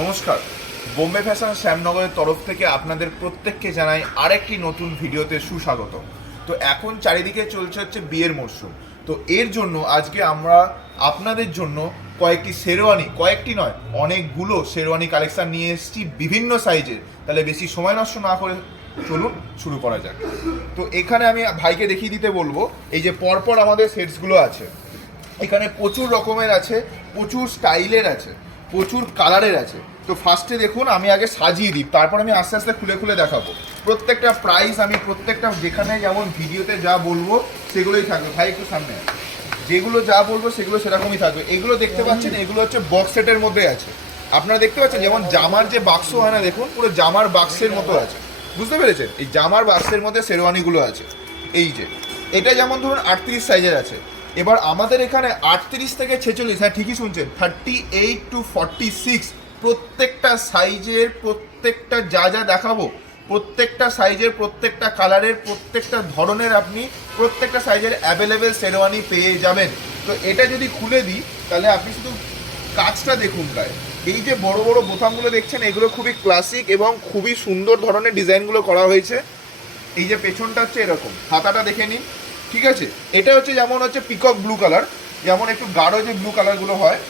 নমস্কার, বোম্বে ফ্যাশন শ্যামনগরের তরফ থেকে আপনাদের প্রত্যেককে জানাই আরেকটি নতুন ভিডিওতে সুস্বাগত। তো এখন চারিদিকে চলছে হচ্ছে বিয়ের মরশুম। তো এর জন্য আজকে আমরা আপনাদের জন্য কয়েকটি শেরওয়ানি, কয়েকটি নয় অনেকগুলো শেরওয়ানি কালেকশন নিয়ে এসেছি বিভিন্ন সাইজের। তাহলে বেশি সময় নষ্ট না করে চলুন শুরু করা যাক। তো এখানে আমি ভাইকে দেখিয়ে দিতে বলবো, এই যে পরপর আমাদের সেটসগুলো আছে, এখানে প্রচুর রকমের আছে, প্রচুর স্টাইলের আছে, প্রচুর কালারের আছে। তো ফার্স্টে দেখুন, আমি আগে সাজিয়ে দিই, তারপর আমি আস্তে আস্তে খুলে খুলে দেখাবো। প্রত্যেকটা প্রাইস আমি প্রত্যেকটা যেখানে যেমন ভিডিওতে যা বলবো সেগুলোই থাকবে। ভাই একটু সামনে, যেগুলো যা বলবো সেগুলো সেরকমই থাকবে। এগুলো দেখতে পাচ্ছেন, এগুলো হচ্ছে বক্স সেটের মধ্যে আছে। আপনারা দেখতে পাচ্ছেন যেমন জামার যে বাক্স হয় না, দেখুন পুরো জামার বাক্সের মতো আছে, বুঝতে পেরেছেন? এই জামার বাক্সের মধ্যে শেরওয়ানিগুলো আছে। এই যে এটা যেমন ধরুন 38 সাইজের আছে। এবার আমাদের এখানে 38 থেকে 46, হ্যাঁ ঠিকই শুনছেন, 38 to 46 প্রত্যেকটা সাইজের, প্রত্যেকটা যা যা দেখাবো প্রত্যেকটা সাইজের, প্রত্যেকটা কালারের, প্রত্যেকটা ধরনের আপনি প্রত্যেকটা সাইজের অ্যাভেলেবেল শেরওয়ানি পেয়ে যাবেন। তো এটা যদি খুলে দিই তাহলে আপনি শুধু কাজটা দেখুন গায়ে। এই যে বড় বড় বোতামগুলো দেখছেন, এগুলো খুবই ক্লাসিক এবং খুবই সুন্দর ধরনের ডিজাইনগুলো করা হয়েছে। এই যে পেছনটা হচ্ছে এরকম, হাতাটা দেখে নিন, ঠিক আছে? এটা হচ্ছে যেমন হচ্ছে পিকক ব্লু কালার, যেমন একটু গাঢ় যে ব্লু কালারগুলো হয়।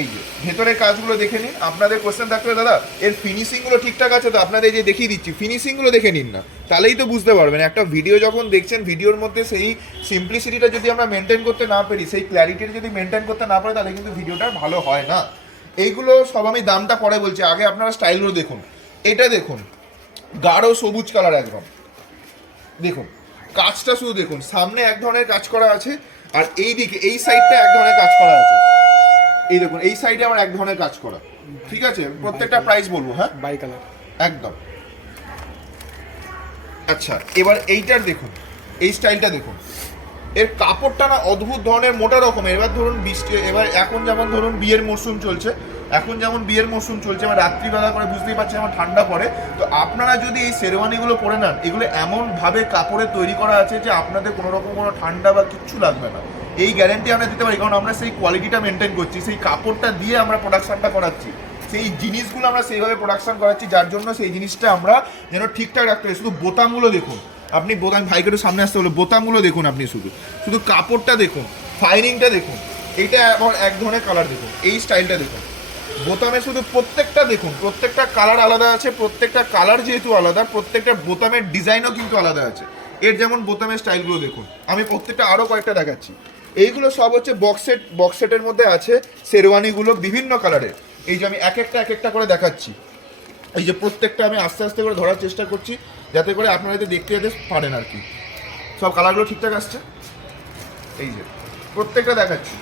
এই যে ভেতরের কাজগুলো দেখে নিন। আপনাদের কোশ্চেন থাকবে, দাদা এর ফিনিশিংগুলো ঠিকঠাক আছে তো? আপনাদের যে দেখিয়ে দিচ্ছি, ফিনিশিংগুলো দেখে নিন না, তাহলেই তো বুঝতে পারবেন। একটা ভিডিও যখন দেখছেন, ভিডিওর মধ্যে সেই সিম্পলিসিটিটা যদি আমরা মেনটেন করতে না পারি, সেই ক্ল্যারিটিটা যদি মেনটেন করতে না পারি, তাহলে কিন্তু ভিডিওটা ভালো হয় না। এইগুলো সব আমি দামটা পরে বলছি, আগে আপনারা স্টাইলগুলো দেখুন। এটা দেখুন, গাঢ় সবুজ কালার একদম, দেখুন কাজটা শুধু দেখুন। সামনে এক ধরনের কাজ করা আছে, আর এই দিকে এই সাইডটা এক ধরনের কাজ করা আছে। এই দেখুন, এই সাইডে আমার এক ধরনের কাজ করা, ঠিক আছে? প্রত্যেকটা প্রাইস বলবো, হ্যাঁ বাই কালার একদম। আচ্ছা, এবার এইটার দেখুন, এই স্টাইলটা দেখুন। এর কাপড়টা না অদ্ভুত ধরনের মোটা রকমের। এবার ধরুন বৃষ্টি, এবার এখন যেমন ধরুন বিয়ের মরশুম চলছে, এবার রাত্রিবেলা করে বুঝতেই পারছেন আমার ঠান্ডা পড়ে। তো আপনারা যদি এই শেরওয়ানিগুলো পরে নেন, এগুলো এমনভাবে কাপড়ে তৈরি করা আছে যে আপনাদের কোনো রকম কোনো ঠান্ডা বা কিচ্ছু লাগবে না। এই গ্যারেন্টি আমরা দিতে পারি, কারণ আমরা সেই কোয়ালিটিটা মেনটেন করছি, সেই কাপড়টা দিয়ে আমরা প্রোডাকশনটা করাচ্ছি, সেই জিনিসগুলো আমরা সেইভাবে প্রোডাকশন করাচ্ছি, যার জন্য সেই জিনিসটা আমরা যেন ঠিকঠাক রাখতে পারি। শুধু বোতামগুলো দেখুন আপনি, বোতাম ভাইকে একটু সামনে আসতে হলো, বোতামগুলো দেখুন আপনি, শুধু শুধু কাপড়টা দেখুন, ফাইনিংটা দেখুন। এইটা আবার এক ধরনের কালার দেখুন, এই স্টাইলটা দেখুন, বোতামে শুধু প্রত্যেকটা দেখুন, প্রত্যেকটা কালার আলাদা আছে, প্রত্যেকটা কালার যেহেতু আলাদা, প্রত্যেকটা বোতামের ডিজাইনও কিন্তু আলাদা আছে। এর যেমন বোতামের স্টাইলগুলো দেখুন, আমি প্রত্যেকটা আরও কয়েকটা দেখাচ্ছি। এইগুলো সব হচ্ছে বক্স সেটের মধ্যে আছে শেরওয়ানিগুলো বিভিন্ন কালারের। এই যে আমি এক একটা করে দেখাচ্ছি। এই যে প্রত্যেকটা আমি আস্তে আস্তে করে ধরার চেষ্টা করছি, যাতে করে আপনারা যদি দেখতে যেতে পারেন আর কি। সব কালারগুলো ঠিকঠাক আসছে। এই যে প্রত্যেকটা দেখাচ্ছি,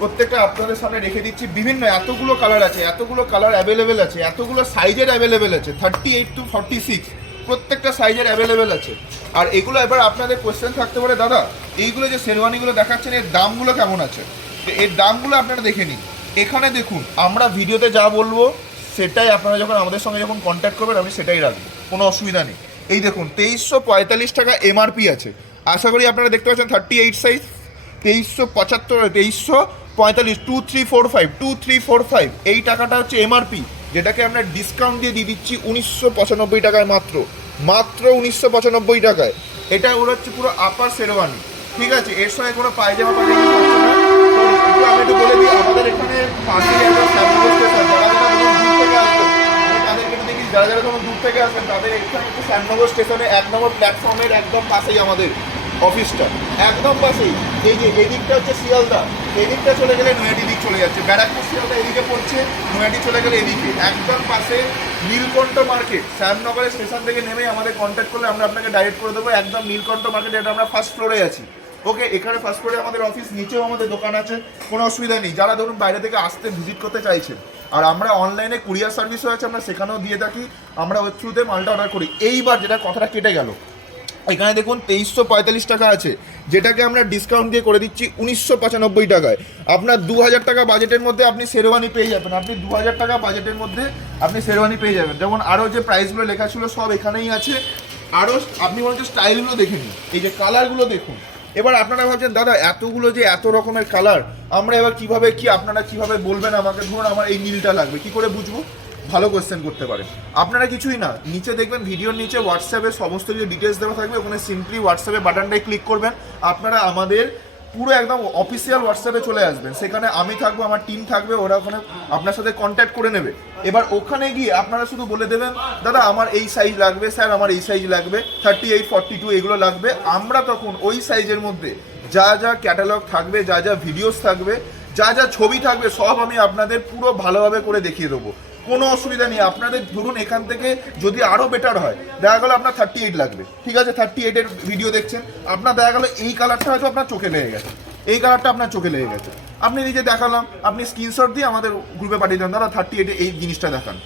প্রত্যেকটা আপনাদের সামনে রেখে দিচ্ছি। বিভিন্ন এতগুলো কালার আছে, এতগুলো কালার অ্যাভেলেবেল আছে, এতগুলো সাইজের অ্যাভেলেবেল আছে, 38 to 46 প্রত্যেকটা সাইজের অ্যাভেলেবেল আছে। আর এগুলো এবার আপনাদের কোয়েশ্চেন থাকতে পারে, দাদা এইগুলো যে শেরওয়ানিগুলো দেখাচ্ছেন এর দামগুলো কেমন আছে? তো এর দামগুলো আপনারা দেখে নিন। এখানে দেখুন, আমরা ভিডিওতে যা বলবো সেটাই আপনারা যখন আমাদের সঙ্গে যখন কন্ট্যাক্ট করবেন, আমি সেটাই রাখবো, কোনো অসুবিধা নেই। এই দেখুন 2345 টাকা এমআরপি আছে। আশা করি আপনারা দেখতে পাচ্ছেন 38 সাইজ, 2375, 2345, 2345 এই টাকাটা হচ্ছে এমআরপি, যেটাকে আমরা ডিসকাউন্ট দিয়ে দিয়ে দিচ্ছি 1995 টাকায়, মাত্র 1995 টাকায়। এটা ওর হচ্ছে পুরো আপার শেরওয়ানি, ঠিক আছে? এর সঙ্গে কোনো পায়জামা পায়জামা করছে না। তো আমি একটু বলে দিই, আমাদের এখানে পাশেই একটা শ্যামনগর স্টেশন, যারা যারা ধরুন দূর থেকে আসবেন, আমি তাদেরকে একটু দেখি, যারা যারা ধরুন দূর থেকে আসবেন তাদের এখানে একটু শ্যামনগর স্টেশনে 1 নম্বর প্ল্যাটফর্মের একদম পাশেই আমাদের অফিসটা, একদম পাশেই। এই যে এদিকটা হচ্ছে শিয়ালদা, এদিকটা চলে গেলে নয়াটি দিক চলে যাচ্ছে, ব্যারাকপুর শিয়ালদা এদিকে পড়ছে, নয়াটি চলে গেলে এদিকে, একদম পাশে নীলকণ্ঠ মার্কেট। শ্যামনগরের স্টেশন থেকে নেমে আমাদের কন্ট্যাক্ট করলে আমরা আপনাকে ডাইরেক্ট করে দেবো একদম নীলকণ্ঠ মার্কেট। এটা আমরা ফার্স্ট ফ্লোরে আছি, ওকে? এখানে ফার্স্ট ফ্লোরে আমাদের অফিস, নিচেও আমাদের দোকান আছে, কোনো অসুবিধা নেই। যারা ধরুন বাইরে থেকে আসতে ভিজিট করতে চাইছেন, আর আমরা অনলাইনে কুরিয়ার সার্ভিসও আছে, আমরা সেখানেও দিয়ে থাকি, আমরা ওর থ্রুতে মালটা অর্ডার করি। এইবার যেটা কথাটা কেটে গেল, এখানে দেখুন 2345 টাকা আছে, যেটাকে আমরা ডিসকাউন্ট দিয়ে করে দিচ্ছি 1995 টাকায়। আপনার 2000 টাকা বাজেটের মধ্যে আপনি শেরওয়ানি পেয়ে যাবেন, আপনি 2000 টাকা বাজেটের মধ্যে আপনি শেরওয়ানি পেয়ে যাবেন। যেমন আরও যে প্রাইসগুলো লেখা ছিল সব এখানেই আছে। আরও আপনি বলছেন স্টাইলগুলো দেখে নিন, এই যে কালারগুলো দেখুন, এবার আপনারা ভাবছেন দাদা এতগুলো যে এত রকমের কালার আমরা এবার কিভাবে কি আপনারা কিভাবে বলবেন আমাকে, ধরুন আমার এই নীলটা লাগবে, কি করে বুঝবো? ভালো কোয়েশ্চেন করতে পারেন আপনারা। কিছুই না, নিচে দেখবেন ভিডিওর নিচে হোয়াটসঅ্যাপে সমস্ত কিছু ডিটেলস দেওয়া থাকবে, ওখানে সিম্পলি হোয়াটসঅ্যাপে বাটনটায় ক্লিক করবেন, আপনারা আমাদের পুরো একদম অফিসিয়াল হোয়াটসঅ্যাপে চলে আসবেন। সেখানে আমি থাকবো, আমার টিম থাকবে, ওরা ওখানে আপনার সাথে কন্ট্যাক্ট করে নেবে। এবার ওখানে গিয়ে আপনারা শুধু বলে দেবেন দাদা আমার এই সাইজ লাগবে, স্যার আমার এই সাইজ লাগবে, 38, 42 এগুলো লাগবে। আমরা তখন ওই সাইজের মধ্যে যা যা ক্যাটালগ থাকবে, যা যা ভিডিওস থাকবে, যা যা ছবি থাকবে, সব আমি আপনাদের পুরো ভালোভাবে করে দেখিয়ে দেবো। কোনো অসুবিধা নেই। আপনাদের ধরুন এখান থেকে যদি আরও বেটার হয়, দেখা গেলো আপনার 38 লাগবে, ঠিক আছে, 38-এর ভিডিও দেখছেন, আপনার দেখা গেলো এই কালারটা হয়তো আপনার চোখে লেগে গেছে, এই কালারটা আপনার চোখে লেগে গেছে, আপনি নিজে দেখালাম, আপনি স্ক্রিনশট দিয়ে আমাদের গ্রুপে পাঠিয়ে দেন, দাদা 38-এ এই জিনিসটা দেখান।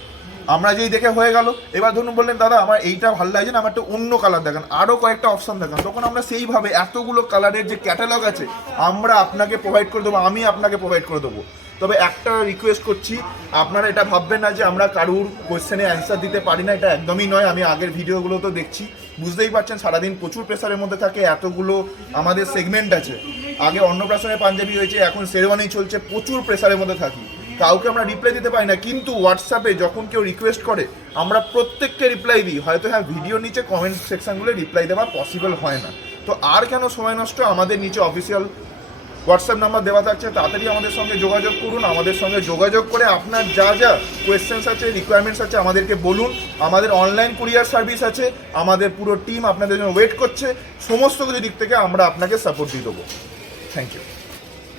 আমরা যেই দেখে হয়ে গেল, এবার ধরুন বললেন দাদা আমার এইটা ভালো লাগছে না, আমার একটা অন্য কালার দেখান, আরও কয়েকটা অপশন দেখান, তখন আমরা সেইভাবে এতগুলো কালারের যে ক্যাটালগ আছে আমরা আপনাকে প্রোভাইড করে দেবো, আমি আপনাকে প্রোভাইড করে দেবো। তবে একটা রিকোয়েস্ট করছি, আপনারা এটা ভাববেন না যে আমরা কারুর কোয়েশ্চেনে অ্যান্সার দিতে পারি না, এটা একদমই নয়। আমি আগের ভিডিওগুলো তো দেখছি, বুঝতেই পারছেন সারাদিন প্রচুর প্রেসারের মধ্যে থাকে, এতগুলো আমাদের সেগমেন্ট আছে, আগে অন্নপ্রাশনে পাঞ্জাবি হয়েছে, এখন শেরওয়ানি চলছে, প্রচুর প্রেসারের মধ্যে থাকি, কাউকে আমরা রিপ্লাই দিতে পারি না। কিন্তু হোয়াটসঅ্যাপে যখন কেউ রিকোয়েস্ট করে আমরা প্রত্যেককে রিপ্লাই দিই, হয়তো হ্যাঁ ভিডিও নিচে কমেন্ট সেকশনগুলো রিপ্লাই দেওয়া পসিবল হয় না। তো আর কেন সময় নষ্ট, আমাদের নিচে অফিসিয়াল হোয়াটসঅ্যাপ নাম্বার দেওয়া থাকছে, তাড়াতাড়ি আমাদের সঙ্গে যোগাযোগ করুন। আমাদের সঙ্গে যোগাযোগ করে আপনার যা যা কোয়েশ্চেন্স আছে, রিকোয়ারমেন্টস আছে আমাদেরকে বলুন। আমাদের অনলাইন কুরিয়ার সার্ভিস আছে, আমাদের পুরো টিম আপনাদের জন্য ওয়েট করছে, সমস্ত কিছু দিক থেকে আমরা আপনাকে সাপোর্ট দিয়ে দেবো। Thank you.